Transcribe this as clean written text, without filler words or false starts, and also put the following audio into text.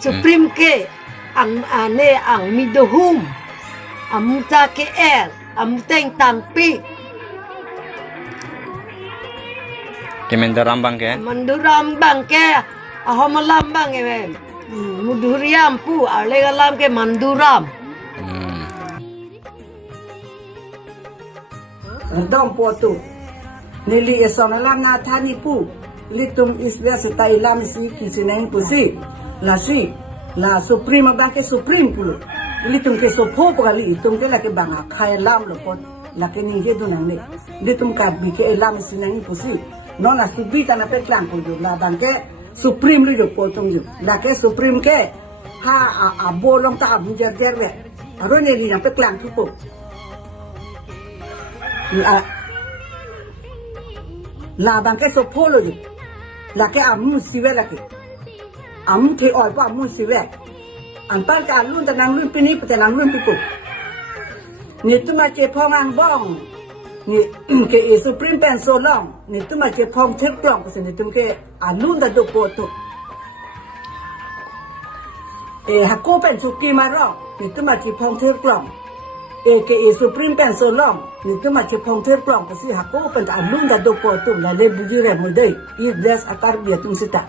Supreme ke ang ane ang midohum. Amuta ke amuteng tangpi. Kemendarambang ke? Mandurambang ke ahomalambang e muduriam pu alegalam ke manduram. Dong po tu. Nili esonalam na thani pu. Litum isla si tailam si kisineng pusi. La si. La supreme bang ke supreme pulu. Litum ke sopo pali. Litum ke laki bang kaya lam lo pot. Laki ni he dunang ni. Litum ka bi ke elam sineng pusi. Nona subita na petlang pulu. La bang ke supreme lu jo potong jo. Laki supreme ke. Ha a bolong ta abujar jerwe. Aro nili na petlang tupo. La banque so polo di la ke amu siwe la ke amu ke ol pa amu siwe ampal ka lun ta nang lun pini pete nang lun pipo ni tu ma ke phong ang bong ni ke e supreme pen so long ni tu ma ke phong thek klong pese ni tu ke alun da do po to e hakko pen su ki ma ro ni tu ma ke phong thek klong ke supreme pen so long ni tu ma che phong ter klong pasi hakko pen ta alun da do po tu la le buji re mo dei i bless akar bia tum sita